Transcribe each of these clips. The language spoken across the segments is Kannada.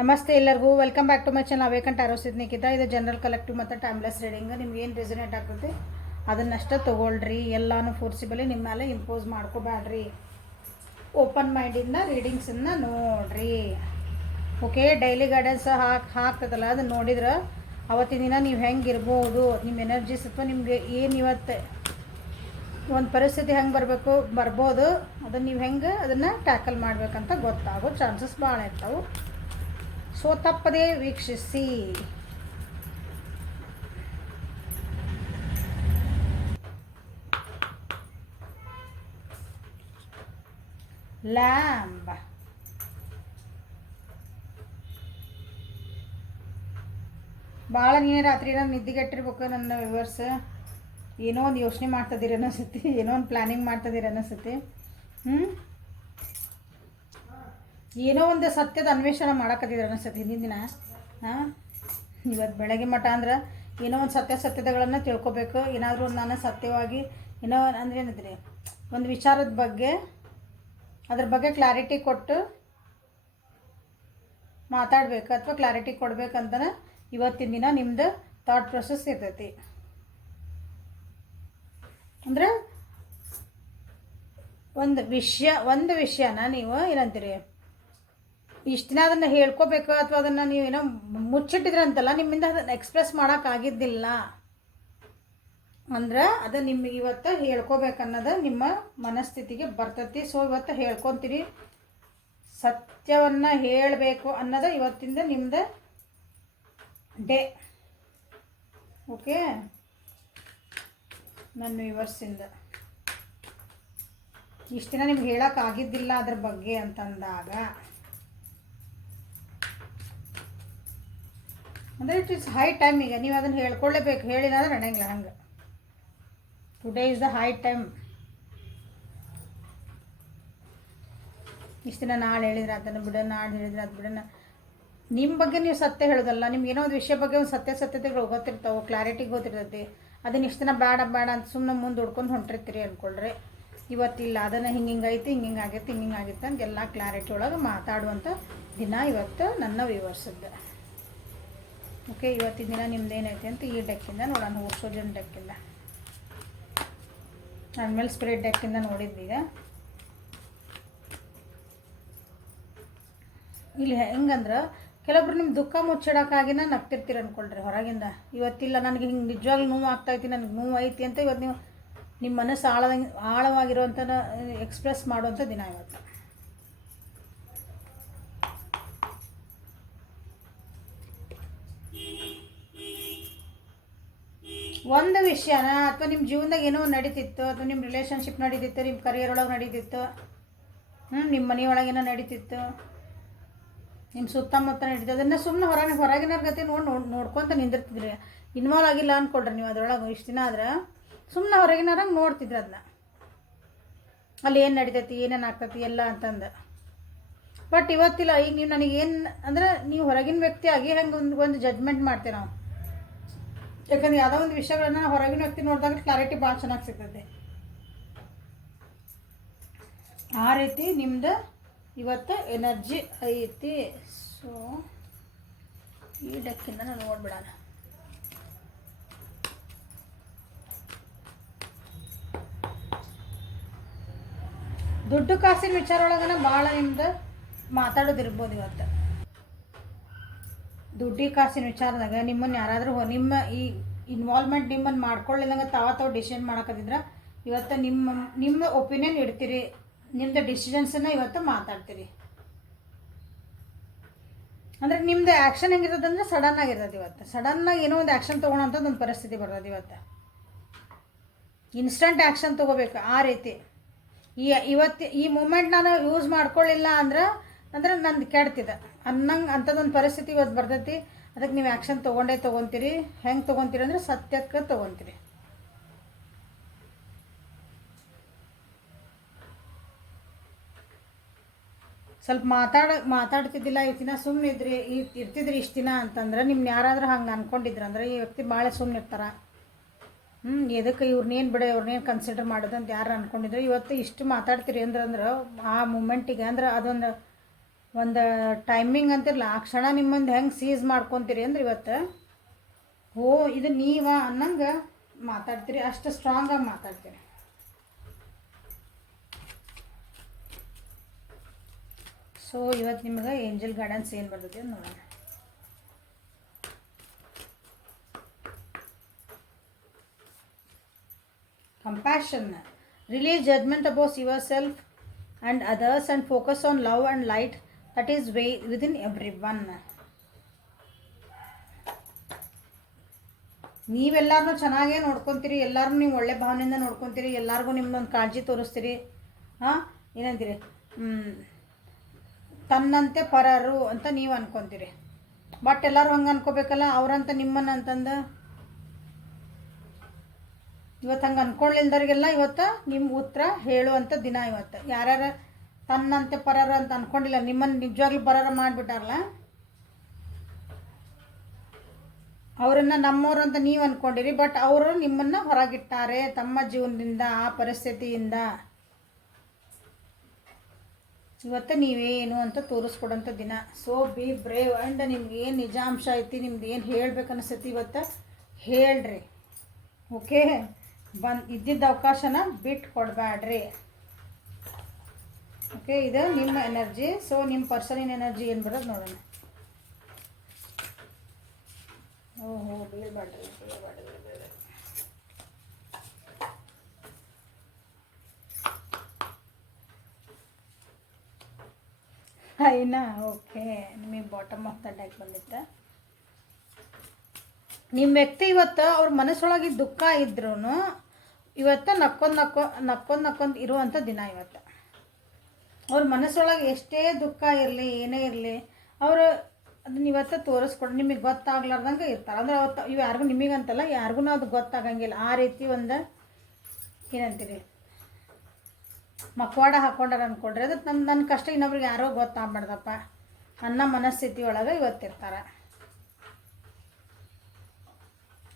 ನಮಸ್ತೆ ಎಲ್ಲರಿಗೂ welcome back to my channel ಅವೇಕಂಟ್ ಆರೋ ಸಿದ್ನಿಕಿತ. ಇದು ಜನರಲ್ ಕಲೆಕ್ಟಿವ್ ಮತ್ತು ಟೈಮ್ಲೆಸ್ ರೀಡಿಂಗ್. ನಿಮ್ಗೆ ಏನು ರೆಸನೇಟ್ ಆಗ್ತೈತಿ ಅದನ್ನಷ್ಟೇ ತೊಗೊಳ್ರಿ. ಎಲ್ಲನೂ ಫೋರ್ಸಿಬಲಿ ನಿಮ್ಮ ಮೇಲೆ ಇಂಪೋಸ್ ಮಾಡ್ಕೋಬೇಡ್ರಿ. ಓಪನ್ ಮೈಂಡಿಂದ ರೀಡಿಂಗ್ಸನ್ನು ನೋಡ್ರಿ. ಓಕೆ, ಡೈಲಿ ಗೈಡೆನ್ಸ್ ಹಾಕ್ತದಲ್ಲ ಅದನ್ನು ನೋಡಿದ್ರೆ ಅವತ್ತಿನ ದಿನ ನೀವು ಹೆಂಗೆ ಇರ್ಬೋದು, ನಿಮ್ಮ ಎನರ್ಜೀಸ್ ಅಥವಾ ನಿಮಗೆ ಏನು ಇವತ್ತು ಒಂದು ಪರಿಸ್ಥಿತಿ ಹೆಂಗೆ ಬರ್ಬೋದು ಅದನ್ನು ನೀವು ಹೆಂಗೆ ಅದನ್ನು ಟ್ಯಾಕಲ್ ಮಾಡ್ಬೇಕಂತ ಗೊತ್ತಾಗೋ ಚಾನ್ಸಸ್ ಭಾಳ ಇರ್ತಾವೆ. ಸೊ ತಪ್ಪದೇ ವೀಕ್ಷಿಸಿ. ಲ್ಯಾಂಬ್, ಭಾಳ ನೀನು ರಾತ್ರಿ ನಾನು ನಿದ್ದೆಗೆಟ್ಟಿರ್ಬೇಕು. ನನ್ನ ವ್ಯೂವರ್ಸ್ ಏನೋ ಒಂದು ಯೋಚನೆ ಮಾಡ್ತಿದ್ದೀರಿ ಅನ್ನಿಸುತ್ತೆ, ಏನೋ ಒಂದು ಪ್ಲ್ಯಾನಿಂಗ್ ಮಾಡ್ತಿದ್ದೀರಿ ಅನ್ನಿಸುತ್ತೆ. ಏನೋ ಒಂದು ಸತ್ಯದ ಅನ್ವೇಷಣೆ ಮಾಡಕತ್ತಿದ್ರು ಅನ್ನಿಸ್ತೈತಿ ಹಿಂದಿನ ದಿನ. ಇವತ್ತು ಬೆಳಗ್ಗೆ ಮಠ ಅಂದ್ರೆ ಏನೋ ಒಂದು ಸತ್ಯತೆಗಳನ್ನು ತಿಳ್ಕೊಬೇಕು. ಏನಾದರೂ ನಾನು ಸತ್ಯವಾಗಿ ಏನೋ ಅಂದರೆ ಏನಿದ್ರಿ ಒಂದು ವಿಚಾರದ ಬಗ್ಗೆ ಅದ್ರ ಬಗ್ಗೆ ಕ್ಲಾರಿಟಿ ಕೊಟ್ಟು ಮಾತಾಡಬೇಕು ಅಥವಾ ಕ್ಲಾರಿಟಿ ಕೊಡ್ಬೇಕಂತನ ಇವತ್ತಿನ ದಿನ ನಿಮ್ಮದು ಥಾಟ್ ಪ್ರೊಸೆಸ್ ಇರ್ತೈತಿ. ಅಂದರೆ ಒಂದು ವಿಷಯನ ನೀವು ಏನಂತೀರಿ ಇಷ್ಟು ದಿನ ಅದನ್ನು ಹೇಳ್ಕೋಬೇಕು ಅಥವಾ ಅದನ್ನು ನೀವೇನೋ ಮುಚ್ಚಿಟ್ಟಿದ್ರಂತಲ್ಲ, ನಿಮ್ಮಿಂದ ಅದನ್ನು ಎಕ್ಸ್ಪ್ರೆಸ್ ಮಾಡೋಕ್ಕಾಗಿದ್ದಿಲ್ಲ ಅಂದ್ರೆ ಅದು ನಿಮಗೆ ಇವತ್ತು ಹೇಳ್ಕೋಬೇಕನ್ನೋದು ನಿಮ್ಮ ಮನಸ್ಥಿತಿಗೆ ಬರ್ತೈತಿ. ಸೊ ಇವತ್ತು ಹೇಳ್ಕೊತೀರಿ, ಸತ್ಯವನ್ನು ಹೇಳಬೇಕು ಅನ್ನೋದು ಇವತ್ತಿಂದ ನಿಮ್ಮದು ಡೇ. ಓಕೆ, ನನ್ನ ವ್ಯೂವರ್ಸಿಂದ ಇಷ್ಟು ದಿನ ನಿಮ್ಗೆ ಹೇಳೋಕ್ಕಾಗಿದ್ದಿಲ್ಲ ಅದ್ರ ಬಗ್ಗೆ ಅಂತಂದಾಗ ಅಂದರೆ ಇಟ್ ಇಸ್ ಹೈ ಟೈಮ್. ಈಗ ನೀವು ಅದನ್ನು ಹೇಳ್ಕೊಳ್ಳೇಬೇಕು, ಹೇಳಿಲ್ಲ ಅಂದ್ರೆ ನಡೆಯಂಗಿಲ್ಲ. ಹಂಗೆ today is the high time. ಇಷ್ಟು ದಿನ ನಾಳೆ ಹೇಳಿದ್ರೆ ಅದನ್ನು ಬಿಡ, ನಾಳೆ ಹೇಳಿದ್ರೆ ಅದು ಬಿಡೋಣ. ನಿಮ್ಮ ಬಗ್ಗೆ ನೀವು ಸತ್ಯ ಹೇಳೋದಲ್ಲ, ನಿಮ್ಗೆ ಏನೋ ಒಂದು ವಿಷಯ ಬಗ್ಗೆ ಒಂದು ಸತ್ಯತೆಗಳು ಗೊತ್ತಿರ್ತಾವೆ, ಕ್ಲಾರಿಟಿ ಗೊತ್ತಿರ್ತೈತಿ. ಅದನ್ನ ಇಷ್ಟು ದಿನ ಬೇಡ ಅಂತ ಸುಮ್ಮನೆ ಮುಂದೆ ಹುಡ್ಕೊಂಡು ಹೊಂಟಿರ್ತೀರಿ ಅಂದ್ಕೊಳ್ರಿ. ಇವತ್ತಿಲ್ಲ, ಅದನ್ನು ಹಿಂಗಾಗೈತಿ, ಹಿಂಗಾಗೈತಿ ಅಂತ ಎಲ್ಲ ಕ್ಲಾರಿಟಿ ಒಳಗೆ ಮಾತಾಡುವಂಥ ದಿನ ಇವತ್ತು ನನ್ನ ವ್ಯೂವರ್ಸದ್ದು. ಓಕೆ, ಇವತ್ತಿನ ದಿನ ನಿಮ್ದು ಏನೈತೆ ಅಂತ ಈ ಡೆಕ್ಕಿಂದ ನೋಡೋಣ. ಓರ್ಸೋಜನ್ ಡೆಕ್ಕಿಂದ, ಆಮೇಲೆ ಸ್ಪಿರಿಟ್ ಡೆಕ್ಕಿಂದ ನೋಡಿದ್ದೀಗ. ಇಲ್ಲಿ ಹೆಂಗಂದ್ರೆ ಕೆಲವೊಬ್ರು ನಿಮ್ಮ ದುಃಖ ಮುಚ್ಚಿಡೋಕ್ಕಾಗಿನ ನಗ್ತಿರ್ತೀರಿ ಅಂದ್ಕೊಳ್ರಿ ಹೊರಗಿಂದ. ಇವತ್ತಿಲ್ಲ, ನನಗೆ ಹಿಂಗೆ ನಿಜವಾಗ್ಲೂ ನೋವು ಆಗ್ತಾಯಿತಿ, ನನಗೆ ನೋವು ಐತಿ ಅಂತ ಇವತ್ತು ನೀವು ನಿಮ್ಮ ಮನಸ್ಸು ಆಳವಾಗಿರುವಂಥ ಎಕ್ಸ್ಪ್ರೆಸ್ ಮಾಡುವಂಥ ದಿನ ಇವತ್ತು. ಒಂದು ವಿಷಯನ ಅಥವಾ ನಿಮ್ಮ ಜೀವನದಾಗ ಏನೋ ನಡೀತಿತ್ತು, ಅಥವಾ ನಿಮ್ಮ ರಿಲೇಷನ್ಶಿಪ್ ನಡೀತಿತ್ತು, ನಿಮ್ಮ ಕರಿಯರ್ ಒಳಗೆ ನಡೀತಿತ್ತು, ನಿಮ್ಮ ಮನೆಯೊಳಗೇನೋ ನಡೀತಿತ್ತು, ನಿಮ್ಮ ಸುತ್ತಮುತ್ತ ನಡೀತಿತ್ತು. ಅದನ್ನು ಸುಮ್ಮನೆ ಹೊರಗಿನ ಗತಿ ನೋಡ್ಕೊತ ನಿಂದಿರ್ತಿದ್ರಿ. ಇನ್ವಾಲ್ವ್ ಆಗಿಲ್ಲ ಅಂದ್ಕೊಳ್ರಿ ನೀವು ಅದರೊಳಗೆ. ಇಷ್ಟು ದಿನ ಆದ್ರೆ ಸುಮ್ಮನೆ ಹೊರಗಿನವ್ರಂಗೆ ನೋಡ್ತಿದ್ರಿ ಅದನ್ನ, ಅಲ್ಲಿ ಏನು ನಡೀತೈತಿ, ಏನೇನು ಆಗ್ತೈತಿ ಎಲ್ಲ ಅಂತಂದು. ಬಟ್ ಇವತ್ತಿಲ್ಲ. ಈಗ ನೀವು ನನಗೇನು ಅಂದ್ರೆ ನೀವು ಹೊರಗಿನ ವ್ಯಕ್ತಿಯಾಗಿ ಹೆಂಗೆ ಒಂದು ಜಡ್ಜ್ಮೆಂಟ್ ಮಾಡ್ತೀವಿ ನಾವು. ಯಾಕಂದ್ರೆ ಯಾವುದೋ ಒಂದು ವಿಷಯಗಳನ್ನ ಹೊರಗಿನ ವ್ಯಕ್ತಿ ನೋಡಿದಾಗ ಕ್ಲಾರಿಟಿ ಭಾಳ ಚೆನ್ನಾಗಿ ಸಿಗ್ತದೆ. ಆ ರೀತಿ ನಿಮ್ದು ಇವತ್ತು ಎನರ್ಜಿ ಐತಿ. ಸೊ ಈ ಡೆಕ್ಕಿಂದ ನಾನು ನೋಡ್ಬಿಡೋಣ. ದುಡ್ಡು ಕಾಸಿನ ವಿಚಾರ ಒಳಗನ ಭಾಳ ನಿಮ್ದು ಮಾತಾಡೋದಿರ್ಬೋದು ಇವತ್ತು. ದುಡ್ಡಿ ಕಾಸಿನ ವಿಚಾರದಾಗ ನಿಮ್ಮನ್ನು ಯಾರಾದರೂ ನಿಮ್ಮ ಈ ಇನ್ವಾಲ್ವ್ಮೆಂಟ್ ನಿಮ್ಮನ್ನು ಮಾಡ್ಕೊಳ್ಳಿಲ್ಲಂಗೆ ತಾವು ಡಿಸಿಷನ್ ಮಾಡೋಕತ್ತಿದ್ರೆ ಇವತ್ತು ನಿಮ್ಮ ಒಪಿನಿಯನ್ ಇಡ್ತೀರಿ, ನಿಮ್ಮದು ಡಿಸಿಷನ್ಸನ್ನು ಇವತ್ತು ಮಾತಾಡ್ತೀರಿ. ಅಂದರೆ ನಿಮ್ಮದು ಆ್ಯಕ್ಷನ್ ಹೆಂಗಿರ್ತದೆ ಅಂದರೆ ಸಡನ್ ಆಗಿರ್ತದೆ ಇವತ್ತು. ಸಡನ್ನಾಗಿ ಏನೋ ಒಂದು ಆ್ಯಕ್ಷನ್ ತೊಗೊಳೋಂಥದ್ದು ಒಂದು ಪರಿಸ್ಥಿತಿ ಬರ್ತದೆ ಇವತ್ತು. ಇನ್ಸ್ಟಂಟ್ ಆ್ಯಕ್ಷನ್ ತೊಗೋಬೇಕು. ಆ ರೀತಿ ಇವತ್ತು ಈ ಮೂಮೆಂಟ್ ನಾನು ಯೂಸ್ ಮಾಡ್ಕೊಳ್ಳಿಲ್ಲ ಅಂದ್ರೆ ನಂದು ಕೆಡ್ತಿದೆ ಅಂಥದ್ದೊಂದು ಪರಿಸ್ಥಿತಿ ಇವತ್ತು ಬರ್ತೈತಿ. ಅದಕ್ಕೆ ನೀವು ಆ್ಯಕ್ಷನ್ ತೊಗೊಂತೀರಿ. ಹೆಂಗೆ ತೊಗೊತೀರಿ ಅಂದರೆ ಸತ್ಯಕ್ಕೆ ತೊಗೊತೀರಿ. ಸ್ವಲ್ಪ ಮಾತಾಡ್ತಿದ್ದಿಲ್ಲ ಇಷ್ಟು ದಿನ, ಸುಮ್ಮನೆ ಇರ್ತಿದ್ರಿ ಇಷ್ಟು ದಿನ ಅಂತಂದ್ರೆ ನಿಮ್ನ ಯಾರಾದರೂ ಹಂಗೆ ಅಂದ್ಕೊಂಡಿದ್ರು ಅಂದ್ರೆ ಈ ವ್ಯಕ್ತಿ ಭಾಳ ಸುಮ್ಮನೆ ಇರ್ತಾರೆ. ಎದಕ್ಕೆ ಇವ್ರನ್ನೇನು ಬಿಡ, ಇವ್ರನ್ನೇನು ಕನ್ಸಿಡರ್ ಮಾಡೋದು ಅಂತ ಯಾರು ಅಂದ್ಕೊಂಡಿದ್ರು ಇವತ್ತು ಇಷ್ಟು ಮಾತಾಡ್ತೀರಿ ಅಂದ್ರೆ ಆ ಮೂಮೆಂಟಿಗೆ ಅಂದ್ರೆ ಅದೊಂದು ಒಂದು ಟೈಮಿಂಗ್ ಅಂತಿರಲ್ಲ, ಆ ಕ್ಷಣ ನಿಮ್ಮಂದು ಹೆಂಗೆ ಸೀಸ್ ಮಾಡ್ಕೊತೀರಿ ಅಂದ್ರೆ ಇವತ್ತು ಇದು ನೀವಾ ಅನ್ನಂಗೆ ಮಾತಾಡ್ತೀರಿ, ಅಷ್ಟು ಸ್ಟ್ರಾಂಗಾಗಿ ಮಾತಾಡ್ತೀರಿ. ಸೊ ಇವತ್ತು ನಿಮ್ಗೆ ಏಂಜಲ್ ಗೈಡೆನ್ಸ್ ಏನು ಬರ್ತದೆ ಅಂತ ನೋಡೋಣ. Compassion. Release judgment about yourself and others and focus on love and light that is within everyone. ನೀವೆಲ್ಲರನ್ನೂ ಚೆನ್ನಾಗೇ ನೋಡ್ಕೊತೀರಿ, ಎಲ್ಲರೂ ನೀವು ಒಳ್ಳೆ ಭಾವನೆಯಿಂದ ನೋಡ್ಕೊತೀರಿ, ಎಲ್ಲರಿಗೂ ನಿಮ್ಮೊಂದು ಕಾಳಜಿ ತೋರಿಸ್ತೀರಿ. ಏನಂತೀರಿ, ತನ್ನಂತೆ ಪರರು ಅಂತ ನೀವು ಅನ್ಕೊತೀರಿ. ಬಟ್ ಎಲ್ಲರೂ ಹಂಗೆ ಅನ್ಕೋಬೇಕಲ್ಲ, ಅವ್ರಂತ ನಿಮ್ಮನ್ನು ಅಂತಂದು. ಇವತ್ತು ಹಂಗೆ ಅನ್ಕೊಳ್ಳಿಲ್ದವ್ರಿಗೆಲ್ಲ ಇವತ್ತು ನಿಮ್ಮ ಉತ್ತರ ಹೇಳುವಂಥ ದಿನ ಇವತ್ತು. ಯಾರ್ಯಾರು ತನ್ನಂತೆ ಪರರು ಅಂತ ಅಂದ್ಕೊಂಡಿಲ್ಲ, ನಿಮ್ಮನ್ನು ನಿಜವಾಗ್ಲೂ ಪರರ ಮಾಡಿಬಿಟ್ಟಾರಲ್ಲ, ಅವರನ್ನು ನಮ್ಮವರು ಅಂತ ನೀವು ಅಂದ್ಕೊಂಡಿರಿ. ಬಟ್ ಅವರು ನಿಮ್ಮನ್ನು ಹೊರಗಿಟ್ಟಾರೆ ತಮ್ಮ ಜೀವನದಿಂದ, ಆ ಪರಿಸ್ಥಿತಿಯಿಂದ. ಇವತ್ತು ನೀವೇನು ಅಂತ ತೋರಿಸ್ಕೊಡೋಂಥ ದಿನ. ಸೊ ಬಿ ಬ್ರೇವ್ ಆ್ಯಂಡ್ ನಿಮ್ಗೆ ಏನು ನಿಜಾಂಶ ಐತಿ, ನಿಮ್ದು ಏನು ಹೇಳ್ಬೇಕು ಅನಿಸ್ತೈತಿ ಇವತ್ತು ಹೇಳ್ರಿ. ಓಕೆ, ಇದ್ದಿದ್ದ ಅವಕಾಶನ ಬಿಟ್ಟು ಕೊಡಬೇಡ್ರಿ. ಓಕೆ, ಇದು ನಿಮ್ಮ ಎನರ್ಜಿ. ಸೊ ನಿಮ್ಮ ಪರ್ಸನಿನ ಎನರ್ಜಿ ಏನು ಬರೋದು ನೋಡೋಣ. ಓಹೋ, ಬೀಳ್ಬೇಡ್ರಿ. ಐನಾ ಓಕೆ, ನಿಮಗೆ ಬಾಟಮ್ ಆಫ್ ದ ಡೆಕ್ ಬಂದಿತ್ತು. ನಿಮ್ಮ ವ್ಯಕ್ತಿ ಇವತ್ತು ಅವ್ರ ಮನಸ್ಸೊಳಗೆ ದುಃಖ ಇದ್ರೂ ಇವತ್ತು ನಕ್ಕೊಂದು ಇರುವಂಥ ದಿನ ಇವತ್ತು. ಅವ್ರ ಮನಸ್ಸೊಳಗೆ ಎಷ್ಟೇ ದುಃಖ ಇರಲಿ, ಏನೇ ಇರಲಿ, ಅವರು ಅದನ್ನ ಇವತ್ತು ತೋರಿಸ್ಕೊಡು, ನಿಮಗೆ ಗೊತ್ತಾಗ್ಲಾರ್ದಂಗೆ ಇರ್ತಾರೆ. ಅಂದ್ರೆ ಅವತ್ತು ಇವು ಯಾರಿಗೂ, ನಿಮಗಂತಲ್ಲ ಯಾರಿಗೂ ಅದು ಗೊತ್ತಾಗಂಗಿಲ್ಲ. ಆ ರೀತಿ ಒಂದು ಏನಂತೀರಿ, ಮಕ್ವಾಡ ಹಾಕ್ಕೊಂಡಾರ ಅಂದ್ಕೊಡ್ರಿ. ಅದಕ್ಕೆ ನನ್ನ ಕಷ್ಟ ಇನ್ನೊಬ್ರಿಗೆ ಯಾರೋ ಗೊತ್ತಾಗ್ಬಾರ್ದಪ್ಪ ಅನ್ನೋ ಮನಸ್ಥಿತಿ ಒಳಗೆ ಇವತ್ತಿರ್ತಾರೆ.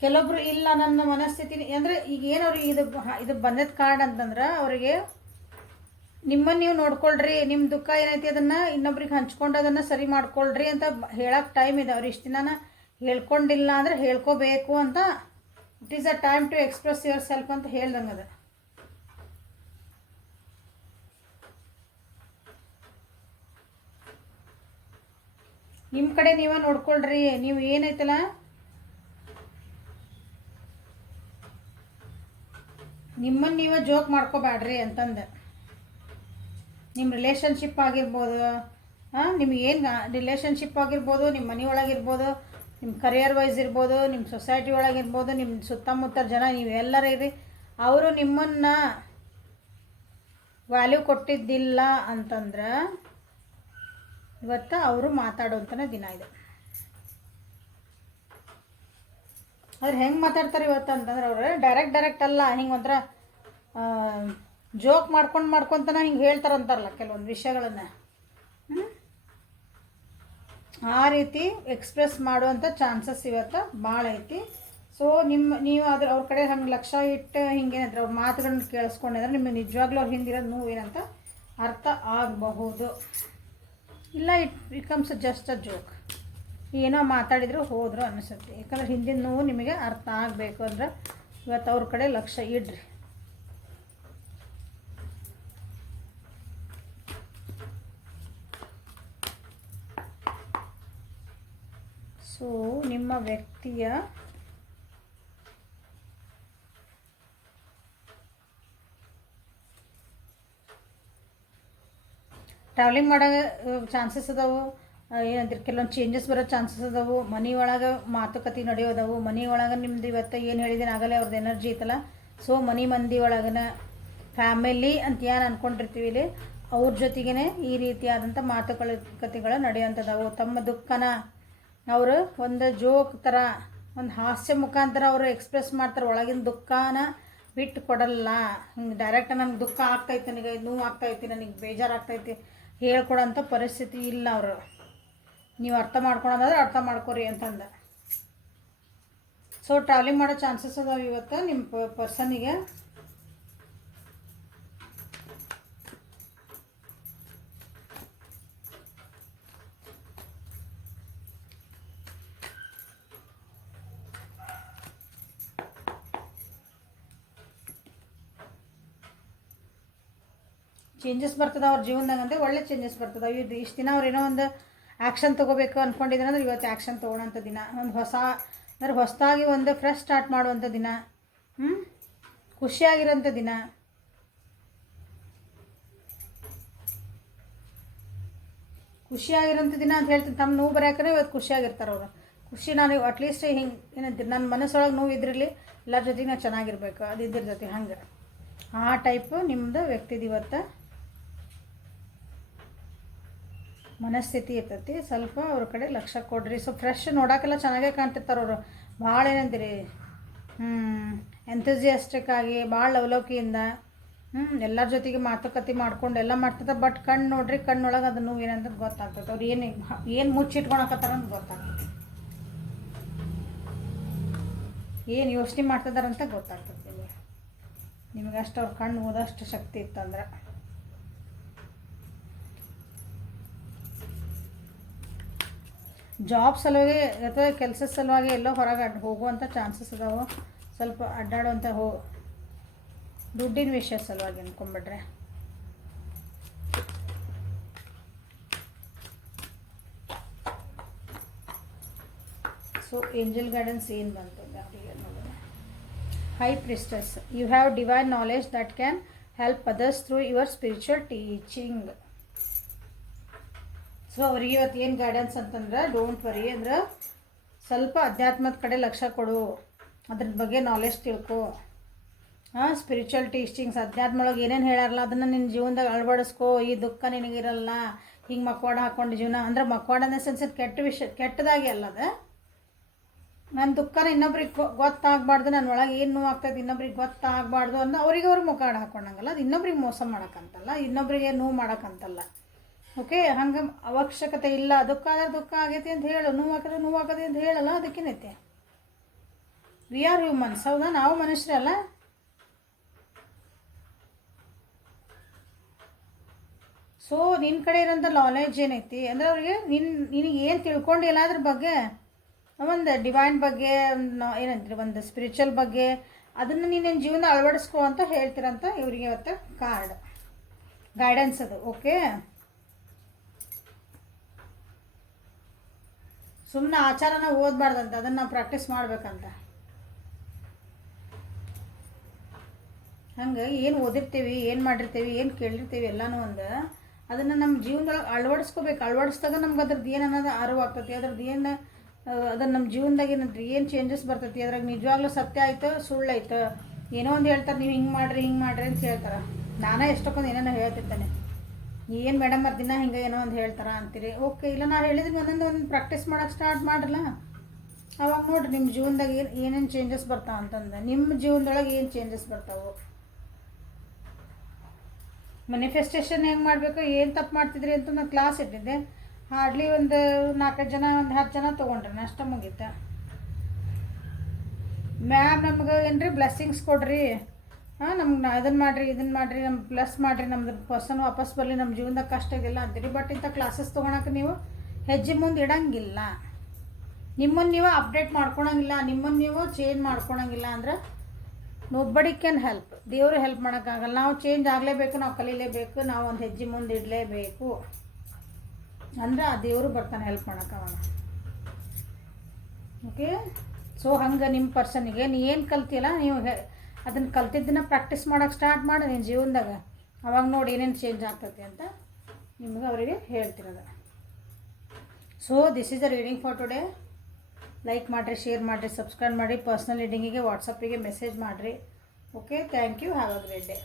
ಕೆಲವೊಬ್ರು ಇಲ್ಲ, ನನ್ನ ಮನಸ್ಥಿತಿ ಅಂದರೆ ಈಗ ಏನವ್ರಿಗೆ ಇದು ಬಂದದ ಕಾರ್ಡ್ ಅಂತಂದ್ರೆ ಅವರಿಗೆ ನಿಮ್ಮನ್ನು ನೀವು ನೋಡ್ಕೊಳ್ರಿ, ನಿಮ್ಮ ದುಃಖ ಏನೈತಿ ಅದನ್ನು ಇನ್ನೊಬ್ರಿಗೆ ಹಂಚ್ಕೊಂಡು ಅದನ್ನು ಸರಿ ಮಾಡ್ಕೊಳ್ರಿ ಅಂತ ಹೇಳೋಕ್ಕೆ ಟೈಮ್ ಇದೆ. ಅವ್ರು ಇಷ್ಟು ದಿನ ಹೇಳ್ಕೊಂಡಿಲ್ಲ ಅಂದರೆ ಹೇಳ್ಕೋಬೇಕು ಅಂತ. It is a time to express yourself ಅಂತ ಹೇಳ್ದಂಗೆ ಅದು. ನಿಮ್ಮ ಕಡೆ ನೀವೇ ನೋಡ್ಕೊಳ್ರಿ. ನೀವು ಏನೈತಲ್ಲ ನಿಮ್ಮನ್ನು ನೀವೇ ಜೋಕ್ ಮಾಡ್ಕೋಬೇಡ್ರಿ ಅಂತಂದು. ನಿಮ್ಮ ರಿಲೇಷನ್ಶಿಪ್ ಆಗಿರ್ಬೋದು, ನಿಮಗೇನು ರಿಲೇಷನ್ಶಿಪ್ ಆಗಿರ್ಬೋದು, ನಿಮ್ಮ ಮನೆಯೊಳಗಿರ್ಬೋದು, ನಿಮ್ಮ ಕರಿಯರ್ ವೈಸ್ ಇರ್ಬೋದು, ನಿಮ್ಮ ಸೊಸೈಟಿ ಒಳಗಿರ್ಬೋದು, ನಿಮ್ಮ ಸುತ್ತಮುತ್ತ ಜನ ನೀವೆಲ್ಲರೂ ಇರಿ, ಅವರು ನಿಮ್ಮನ್ನು ವ್ಯಾಲ್ಯೂ ಕೊಟ್ಟಿದ್ದಿಲ್ಲ ಅಂತಂದ್ರೆ ಇವತ್ತು ಅವರು ಮಾತಾಡೋಂಥನೇ ದಿನ ಇದೆ. ಅವ್ರು ಹೆಂಗೆ ಮಾತಾಡ್ತಾರೆ ಇವತ್ತು ಅಂತಂದ್ರೆ, ಅವರು ಡೈರೆಕ್ಟ್ ಅಲ್ಲ, ಹಿಂಗೆ ಒಂಥರ ಜೋಕ್ ಮಾಡ್ಕೊತಾನೆ ಹಿಂಗೆ ಹೇಳ್ತಾರಂತಾರಲ್ಲ ಕೆಲವೊಂದು ವಿಷಯಗಳನ್ನು, ಆ ರೀತಿ ಎಕ್ಸ್ಪ್ರೆಸ್ ಮಾಡುವಂಥ ಚಾನ್ಸಸ್ ಇವತ್ತು ಭಾಳ ಐತಿ. ಸೊ ನೀವು ಅವ್ರ ಕಡೆ ಹಂಗೆ ಲಕ್ಷ್ಯ ಇಟ್ಟು ಹಿಂಗೇನಂದ್ರೆ ಅವ್ರ ಮಾತುಗಳನ್ನ ಕೇಳಿಸ್ಕೊಂಡಿದ್ರೆ ನಿಮಗೆ ನಿಜವಾಗ್ಲೂ ಅವ್ರು ಹಿಂದಿರೋದು ನೋವು ಏನಂತ ಅರ್ಥ ಆಗಬಹುದು. ಇಲ್ಲ, it becomes just a joke, ಏನೋ ಮಾತಾಡಿದ್ರು ಹೋದ್ರು ಅನಿಸುತ್ತೆ. ಯಾಕಂದ್ರೆ ಹಿಂದಿನ ನೋವು ನಿಮಗೆ ಅರ್ಥ ಆಗಬೇಕು ಅಂದ್ರೆ ಇವತ್ತು ಅವ್ರ ಕಡೆ ಲಕ್ಷ್ಯ ಇಡ್ರಿ. ಸೊ ನಿಮ್ಮ ವ್ಯಕ್ತಿಯ ಟ್ರಾವೆಲಿಂಗ್ ಮಾಡೋ ಚಾನ್ಸಸ್ ಅದಾವು. ಏನಂದ್ರೆ ಕೆಲವೊಂದು ಚೇಂಜಸ್ ಬರೋ ಚಾನ್ಸಸ್ ಅದಾವು. ಮನೆ ಒಳಗೆ ಮಾತುಕತೆ ನಡೆಯೋದವು. ಮನೆ ಒಳಗೆ ನಿಮ್ದು ಇವತ್ತು ಏನು ಹೇಳಿದ್ದೀನಿ ಆಗಲೇ ಅವ್ರದ್ದು ಎನರ್ಜಿ ಐತಲ್ಲ. ಸೊ ಮಂದಿ ಒಳಗನ ಫ್ಯಾಮಿಲಿ ಅಂತ ಏನು ಅಂದ್ಕೊಂಡಿರ್ತೀವಿ ಇಲ್ಲಿ, ಅವ್ರ ಜೊತೆಗೇ ಈ ರೀತಿಯಾದಂಥ ಮಾತುಕತೆಗಳು ನಡೆಯುವಂಥದ್ದವು. ತಮ್ಮ ದುಃಖನ ಅವರು ಒಂದು ಜೋಕ್ ಥರ, ಒಂದು ಹಾಸ್ಯ ಮುಖಾಂತರ ಅವರು ಎಕ್ಸ್ಪ್ರೆಸ್ ಮಾಡ್ತಾರೆ. ಒಳಗಿನ ದುಃಖನ ಬಿಟ್ಟು ಕೊಡಲ್ಲ. ಹಿಂಗೆ ಡೈರೆಕ್ಟ್ ನನಗೆ ದುಃಖ ಆಗ್ತೈತೆ, ನನಗೆ ನೋವು ಆಗ್ತೈತಿ, ನನಗೆ ಬೇಜಾರಾಗ್ತೈತಿ ಹೇಳ್ಕೊಡೋಂಥ ಪರಿಸ್ಥಿತಿ ಇಲ್ಲ. ಅವರು ನೀವು ಅರ್ಥ ಮಾಡ್ಕೊಳೋದಾದ್ರೆ ಅರ್ಥ ಮಾಡ್ಕೊರಿ ಅಂತಂದು. ಸೊ ಟ್ರಾವೆಲಿಂಗ್ ಮಾಡೋ ಚಾನ್ಸಸ್ ಅದಾವೆ ಇವತ್ತು ನಿಮ್ಮ ಪರ್ಸನಿಗೆ. ಚೇಂಜಸ್ ಬರ್ತದೆ ಅವ್ರ ಜೀವನದಾಗ ಅಂದರೆ ಒಳ್ಳೆ ಚೇಂಜಸ್ ಬರ್ತದೆ. ಇದು ಇಷ್ಟು ದಿನ ಅವ್ರು ಏನೋ ಒಂದು ಆ್ಯಕ್ಷನ್ ತೊಗೋಬೇಕು ಅಂದ್ಕೊಂಡಿದ್ರೆ ಅಂದ್ರೆ ಇವತ್ತು ಆ್ಯಕ್ಷನ್ ತೊಗೊಳೋಂಥ ದಿನ, ಒಂದು ಹೊಸದಾಗಿ ಒಂದು ಫ್ರೆಶ್ ಸ್ಟಾರ್ಟ್ ಮಾಡುವಂಥ ದಿನ, ಖುಷಿಯಾಗಿರೋಂಥ ದಿನ. ಖುಷಿಯಾಗಿರೋಂಥ ದಿನ ಅಂತ ಹೇಳ್ತೀನಿ. ತಮ್ಮ ನೋವು ಬರೋಕೆ ಇವತ್ತು ಖುಷಿಯಾಗಿರ್ತಾರೆ ಅವರು. ಖುಷಿ ನಾನು ಅಟ್ಲೀಸ್ಟ್ ಹಿಂಗೆ ಏನಂತೀರಿ, ನನ್ನ ಮನಸ್ಸೊಳಗೆ ನೋವು ಇದ್ರಲ್ಲಿ ಎಲ್ಲರ ಜೊತೆಗೆ ನಾನು ಚೆನ್ನಾಗಿರ್ಬೇಕು, ಅದು ಇದ್ದಿರ್ತೈತಿ. ಹಂಗೆ ಆ ಟೈಪು ನಿಮ್ಮದು ವ್ಯಕ್ತಿದು ಇವತ್ತು ಮನಸ್ಥಿತಿ ಇರ್ತೈತಿ. ಸ್ವಲ್ಪ ಅವ್ರ ಕಡೆ ಲಕ್ಷ್ಯ ಕೊಡ್ರಿ. ಸೊ ಫ್ರೆಶ್ ನೋಡೋಕ್ಕೆಲ್ಲ ಚೆನ್ನಾಗೇ ಕಾಣ್ತಿರ್ತಾರೆ ಅವರು. ಭಾಳ ಏನಂತೀರಿ ಎಂಥೂಸಿಯಾಸ್ಟಿಕ್ ಆಗಿ, ಭಾಳ ಲವಲವಿಕೆಯಿಂದ ಎಲ್ಲರ ಜೊತೆಗೆ ಮಾತುಕತೆ ಮಾಡ್ಕೊಂಡು ಎಲ್ಲ ಮಾಡ್ತಿರ್ತಾರೆ. ಬಟ್ ಕಣ್ಣು ನೋಡ್ರಿ, ಕಣ್ಣೊಳಗೆ ಅದು ನೋವು ಏನಂತ ಗೊತ್ತಾಗ್ತದೆ. ಅವ್ರು ಏನು ಮುಚ್ಚಿಟ್ಕೊಳಕತ್ತಾರ ಅಂತ ಗೊತ್ತಾಗ್ತದೆ, ಏನು ಯೋಚನೆ ಮಾಡ್ತಿದಾರಂತ ಗೊತ್ತಾಗ್ತದೆ ನಿಮಗೆ. ಅಷ್ಟು ಅವ್ರ ಕಣ್ಣು ಓದೋಷ್ಟು ಶಕ್ತಿ ಇತ್ತಂದ್ರೆ. ಜಾಬ್ ಸಲುವಾಗಿ ಅಥವಾ ಕೆಲಸದ ಸಲುವಾಗಿ ಎಲ್ಲೋ ಹೊರಗೆ ಹೋಗುವಂಥ ಚಾನ್ಸಸ್ ಅದಾವೆ. ಸ್ವಲ್ಪ ಅಡ್ಡಾಡುವಂಥ ದುಡ್ಡಿನ ವಿಷಯ ಸಲುವಾಗಿ ಅಂದ್ಕೊಂಬಿಟ್ರೆ. ಸೊ ಏಂಜಲ್ ಗೈಡೆನ್ಸ್ ಏನು ಬಂತು ಅವರಿಗೆ ನೋಡೋಣ. High priestess, you have divine knowledge that can help others through your spiritual teaching. So ಅವ್ರಿಗೆ ಇವತ್ತು ಏನು ಗೈಡೆನ್ಸ್ ಅಂತಂದ್ರೆ, ಡೋಂಟ್ ವರಿ, ಅಂದ್ರೆ ಸ್ವಲ್ಪ ಅಧ್ಯಾತ್ಮದ ಕಡೆ ಲಕ್ಷ್ಯ ಕೊಡು, ಅದ್ರ ಬಗ್ಗೆ ನಾಲೆಜ್ ತಿಳ್ಕೊ. ಸ್ಪಿರಿಚುವಲ್ ಟೀಚಿಂಗ್ಸ್, ಅಧ್ಯಾತ್ಮೊಳಗೆ ಏನೇನು ಹೇಳಾರಲ್ಲ ಅದನ್ನು ನಿನ್ನ ಜೀವನದಾಗ ಅಳವಡಿಸ್ಕೋ. ಈ ದುಃಖ ನಿನಗಿರಲ್ಲ, ಹಿಂಗೆ ಮಕ್ವಾಡ ಹಾಕ್ಕೊಂಡು ಜೀವನ ಅಂದ್ರೆ ಮಕ್ವಾಡ ಅನ್ನೋ ಸೆನ್ಸ್ ಕೆಟ್ಟ ವಿಷಯ, ಕೆಟ್ಟದಾಗಿ ಅಲ್ಲದ. ನನ್ನ ದುಃಖನ ಇನ್ನೊಬ್ರಿಗೆ ಗೊತ್ತಾಗಬಾರ್ದು, ನನ್ನ ಒಳಗೆ ಏನು ನೋವು ಆಗ್ತದೆ ಇನ್ನೊಬ್ರಿಗೆ ಗೊತ್ತಾಗಬಾರ್ದು ಅನ್ನೋ ಅವ್ರಿಗೆ ಅವ್ರು ಮುಖಾಡ ಹಾಕ್ಕೊಂಡಂಗಲ್ಲ. ಅದು ಇನ್ನೊಬ್ರಿಗೆ ಮೋಸ ಮಾಡೋಕ್ಕಂತಲ್ಲ, ಇನ್ನೊಬ್ರಿಗೆ ನೋವು ಮಾಡೋಕ್ಕಂತಲ್ಲ. ಓಕೆ, ಹಂಗೆ ಅವಶ್ಯಕತೆ ಇಲ್ಲ. ದುಃಖ ಆದರೆ ದುಃಖ ಆಗೈತಿ ಅಂತ ಹೇಳು, ನೋವು ಹಾಕಿದ್ರೆ ನೋವು ಆಗದೆ ಅಂತ ಹೇಳಲ್ಲ. ಅದಕ್ಕೇನೈತೆ, ವಿ ಆರ್ ಹ್ಯೂಮನ್ಸ್, ಹೌದಾ? ನಾವು ಮನುಷ್ಯರಲ್ಲ. ಸೊ ನಿನ್ನ ಕಡೆ ಇರೋಂಥ ನಾಲೆಡ್ಜ್ ಏನೈತಿ ಅಂದರೆ ಅವ್ರಿಗೆ ನಿನಗೆ ಏನು ತಿಳ್ಕೊಂಡಿಲ್ಲ ಅದ್ರ ಬಗ್ಗೆ, ಒಂದು ಡಿವೈನ್ ಬಗ್ಗೆ, ಏನಂತೀರಿ, ಒಂದು ಸ್ಪಿರಿಚುವಲ್ ಬಗ್ಗೆ, ಅದನ್ನು ನೀನೇನು ಜೀವನ ಅಳವಡಿಸ್ಕೊ ಅಂತ ಹೇಳ್ತೀರಂತ ಇವರಿಗೆ ಇವತ್ತು ಕಾರ್ಡ್ ಗೈಡೆನ್ಸ್ ಅದು. ಓಕೆ, ಸುಮ್ಮನೆ ಆಚಾರನ ಓದಬಾರ್ದಂತ, ಅದನ್ನು ನಾವು ಪ್ರಾಕ್ಟೀಸ್ ಮಾಡ್ಬೇಕಂತ. ಹಂಗೆ ಏನು ಓದಿರ್ತೀವಿ, ಏನು ಮಾಡಿರ್ತೀವಿ, ಏನು ಕೇಳಿರ್ತೀವಿ ಎಲ್ಲನೂ ಒಂದು ಅದನ್ನು ನಮ್ಮ ಜೀವನದೊಳಗೆ ಅಳವಡಿಸ್ಕೋಬೇಕು. ಅಳವಡಿಸಿದಾಗ ನಮ್ಗೆ ಅದ್ರದ್ದು ಏನು ಅನ್ನೋದು ಅರಿವು ಆಗ್ತೈತಿ. ಅದ್ರದ್ದು ಏನು ಅದನ್ನು ನಮ್ಮ ಜೀವನದಾಗ ಏನು ಚೇಂಜಸ್ ಬರ್ತೈತಿ, ಅದ್ರಾಗ ನಿಜವಾಗ್ಲೂ ಸತ್ಯ ಆಯ್ತು ಸುಳ್ಳು ಆಯ್ತು. ಏನೋ ಒಂದು ಹೇಳ್ತಾರೆ, ನೀವು ಹಿಂಗೆ ಮಾಡಿರಿ ಅಂತ ಹೇಳ್ತಾರೆ. ನಾನೇ ಎಷ್ಟೊಂದು ಏನೇನೋ ಹೇಳ್ತಿರ್ತಾನೆ, ಏನು ಮೇಡಮ್ ಅವ್ರ ದಿನ ಹಿಂಗೆ ಏನೋ ಒಂದು ಹೇಳ್ತಾರ ಅಂತೀರಿ. ಓಕೆ, ಇಲ್ಲ ನಾ ಹೇಳಿದ್ರೆ ಒಂದೊಂದು ಪ್ರಾಕ್ಟೀಸ್ ಮಾಡೋಕ್ಕೆ ಸ್ಟಾರ್ಟ್ ಮಾಡ್ರಲ್ಲ, ಅವಾಗ ನೋಡಿರಿ ನಿಮ್ಮ ಜೀವನದಾಗ ಏನೇನು ಚೇಂಜಸ್ ಬರ್ತಾವೆ ಅಂತಂದು. ನಿಮ್ಮ ಜೀವನದೊಳಗೆ ಏನು ಚೇಂಜಸ್ ಬರ್ತಾವೆ, ಮ್ಯಾನಿಫೆಸ್ಟೇಷನ್ ಹೆಂಗೆ ಮಾಡಬೇಕು, ಏನು ತಪ್ಪು ಮಾಡ್ತಿದ್ರಿ ಅಂತ ನಾನು ಕ್ಲಾಸ್ ಇಟ್ಟಿದ್ದೆ. ಹಾರ್ಡ್ಲಿ ಒಂದು 4 ಜನ, ಒಂದು 10 ಜನ ತೊಗೊಂಡ್ರೆ ಅಷ್ಟೇ ಮುಗೀತು. ಮ್ಯಾಮ್ ನಮ್ಗೆ ಏನ್ರಿ ಬ್ಲೆಸ್ಸಿಂಗ್ಸ್ ಕೊಡ್ರಿ, ನಮ್ಗೆ ಅದನ್ನು ಮಾಡಿರಿ ಇದನ್ನು ಮಾಡಿರಿ, ನಮ್ಗೆ ಪ್ಲಸ್ ಮಾಡಿರಿ, ನಮ್ದು ಪರ್ಸನ್ ವಾಪಸ್ ಬರಲಿ, ನಮ್ಮ ಜೀವನದಾಗ ಕಷ್ಟ ಇದೆಲ್ಲ ಅಂತೀರಿ. ಬಟ್ ಇಂಥ ಕ್ಲಾಸಸ್ ತೊಗೊಳಕ್ಕೆ ನೀವು ಹೆಜ್ಜೆ ಮುಂದೆ ಇಡಂಗಿಲ್ಲ, ನಿಮ್ಮನ್ನು ನೀವು ಅಪ್ಡೇಟ್ ಮಾಡ್ಕೊಳಂಗಿಲ್ಲ, ನಿಮ್ಮನ್ನು ನೀವು ಚೇಂಜ್ ಮಾಡ್ಕೊಳಂಗಿಲ್ಲ. ಅಂದ್ರೆ ನೋಬಡಿ ಕ್ಯಾನ್ ಹೆಲ್ಪ್, ದೇವರು ಹೆಲ್ಪ್ ಮಾಡೋಕ್ಕಾಗಲ್ಲ. ನಾವು ಚೇಂಜ್ ಆಗಲೇಬೇಕು, ನಾವು ಕಲೀಲೇಬೇಕು, ನಾವು ಒಂದು ಹೆಜ್ಜೆ ಮುಂದೆ ಇಡಲೇಬೇಕು. ಅಂದ್ರೆ ಆ ದೇವರು ಬರ್ತಾನೆ ಹೆಲ್ಪ್ ಮಾಡೋಕ್ಕಾಗಲ್ಲ. ಓಕೆ, ಸೊ ಹಂಗೆ ನಿಮ್ಮ ಪರ್ಸನಿಗೆ ನೀ ಏನು ಕಲ್ತಿಯಲ್ಲ, ನೀವು ಅದನ್ನು ಕಲ್ತಿದ್ದನ್ನ ಪ್ರಾಕ್ಟೀಸ್ ಮಾಡೋಕ್ಕೆ ಸ್ಟಾರ್ಟ್ ಮಾಡಿ ನಿನ್ನ ಜೀವನದಾಗ. ಅವಾಗ ನೋಡಿ ಏನೇನು ಚೇಂಜ್ ಆಗ್ತೈತಿ ಅಂತ ನಿಮ್ಗೆ ಅವರಿಗೆ ಹೇಳ್ತಿರೋದು. So this is the reading for today. Like ಮಾಡಿರಿ, ಶೇರ್ ಮಾಡಿರಿ, ಸಬ್ಸ್ಕ್ರೈಬ್ ಮಾಡಿರಿ. ಪರ್ಸ್ನಲ್ ರೀಡಿಂಗಿಗೆ ವಾಟ್ಸಪ್ಪಿಗೆ ಮೆಸೇಜ್ ಮಾಡಿರಿ. Okay, thank you, have a great day.